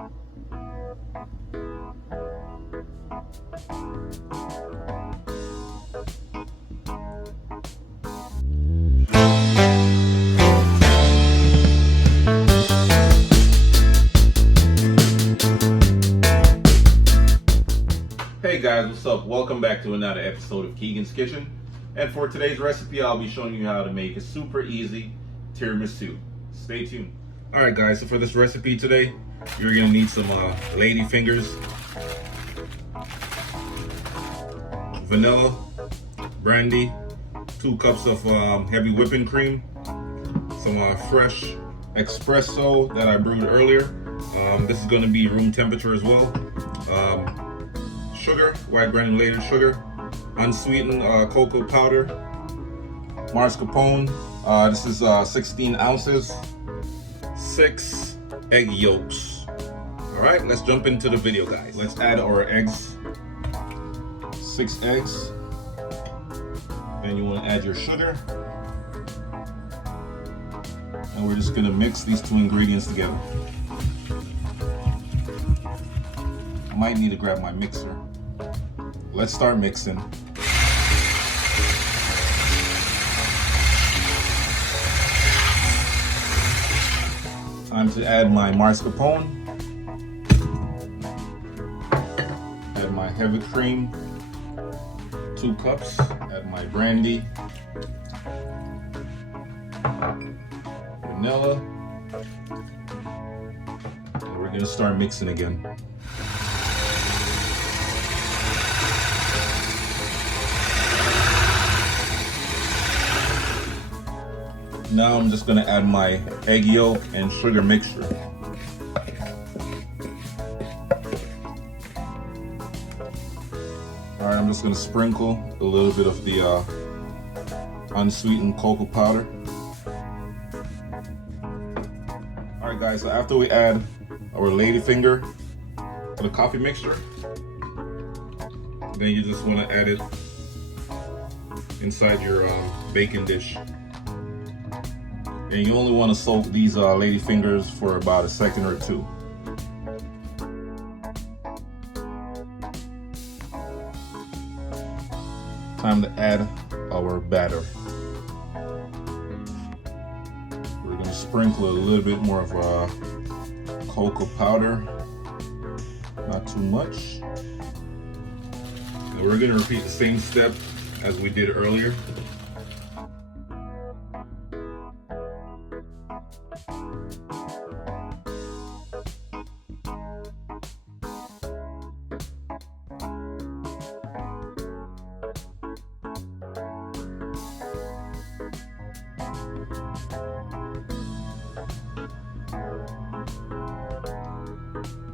Hey guys, what's up? Welcome back to another episode of Keegan's Kitchen. And for today's recipe, I'll be showing you how to make a super easy tiramisu. Stay tuned. Alright guys, so for this recipe today, you're going to need some ladyfingers, vanilla, brandy, 2 cups of heavy whipping cream, some fresh espresso that I brewed earlier. This is going to be room temperature as well. Sugar, white granulated sugar, unsweetened cocoa powder, mascarpone. This is 16 ounces, 6 egg yolks. All right, let's jump into the video, guys. Let's add our eggs. 6 eggs. Then you want to add your sugar. And we're just gonna mix these 2 ingredients together. I might need to grab my mixer. Let's start mixing. Time to add my mascarpone. Add my heavy cream, 2 cups. Add my brandy, vanilla. And we're gonna start mixing again. Now I'm just gonna add my egg yolk and sugar mixture. All right, I'm just gonna sprinkle a little bit of the unsweetened cocoa powder. All right guys, so after we add our ladyfinger to the coffee mixture, then you just wanna add it inside your baking dish. And you only want to soak these ladyfingers for about 1 second or 2. Time to add our batter. We're going to sprinkle a little bit more of cocoa powder, not too much. And we're going to repeat the same step as we did earlier.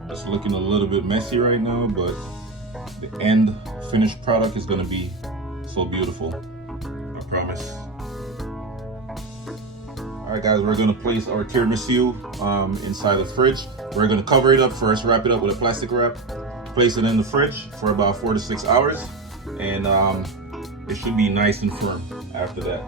It's looking a little bit messy right now, but the end finished product is going to be so beautiful, I promise. Alright guys, we're going to place our tiramisu inside the fridge. We're going to cover it up first, wrap it up with a plastic wrap, place it in the fridge for about 4 to 6 hours, and it should be nice and firm after that.